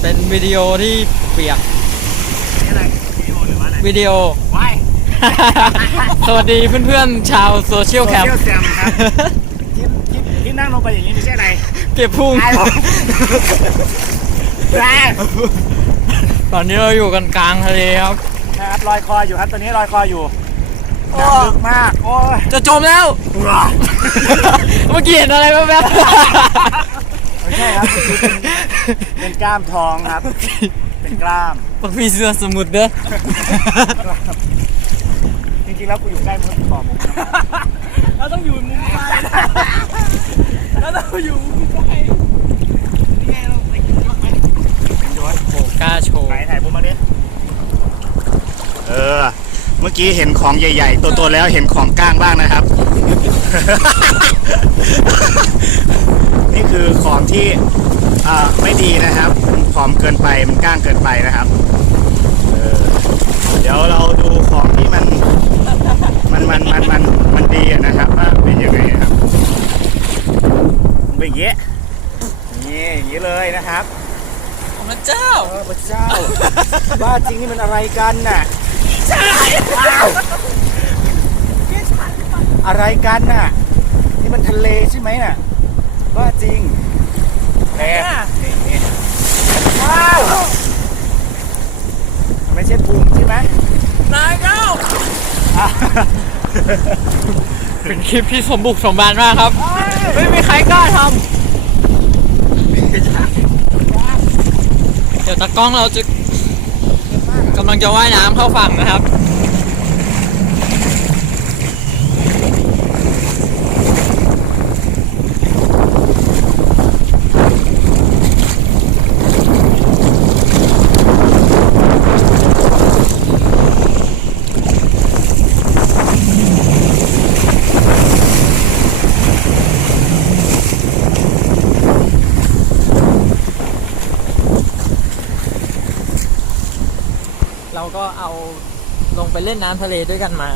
เป็นวิดีโอที่เปียกนี่อะไรวิดีโอหรือว่าอะไรวิดีโอ ว้ายสวัสดีเพื่อนๆชาวโซเชียลแคมป์โซเชียลแคมป์ครับที่ที่ที่นั่งลงไปอย่างนี้ไม่ใช่อะไรเก็บพุงไอ้ผมแรงตอนนี้เราอยู่กันกลางทะเลครับ นะครับลอยคออยู่ครับตอนนี้ลอยคออยู่โอ้น้ำลึกมากโอ้ยจะจมแล้ว เมื่อกี้เห็นอะไรแว๊บ ไม่ใช่ครับเมื่อกี้เป็นเป็นกล้ามทองครับ เป็นกล้ามๆปักพี่เสื้อสมุดเด้อจริงๆแล้วกูอยู่ใกล้มุดขอบมุมนะเราต้องอยู่มุมไฟเราต้องอยู่มุมไฟนี่ไงเราไปกินยกไหมยกโอ้กล้าโชว์ไหนถ่ายมุมมาดิเออ เมื่อกี้เห็นของใหญ่ๆ ตัวๆแล้วเห็นของก้างบ้างนะครับนี่คือของ ที่อ่าไม่ดีนะครับมันผอมเกินไปมันก้างเกินไปนะครับเออเดี๋ยวเราดูของที่มันมันมันมันมันมันดีอะนะครับว่าเป็นยังไงนะครับมันเป็นอย่างเงี้ยนี่อย่างนี้เลยนะครับพระเจ้าเออพระเจ้า บ้าจริงนี่มันอะไรกันน่ะใช่อะไรกันน่ะ นี่มันทะเลใช่ไหมน่ะ บ้าจริง แน่นี่นี่ว้าวมันไม่ใช่พุงใช่ไหมนายเก้าอะเป็นคลิปที่สมบุกสมบานมากครับ ไม่มีใครกล้าทำเดี๋ยวตากล้องเราจะกำลังจะว่ายน้ำเข้าฝั่งนะครับ เราก็เอาลงไปเล่นน้ำทะเลด้วยกันมา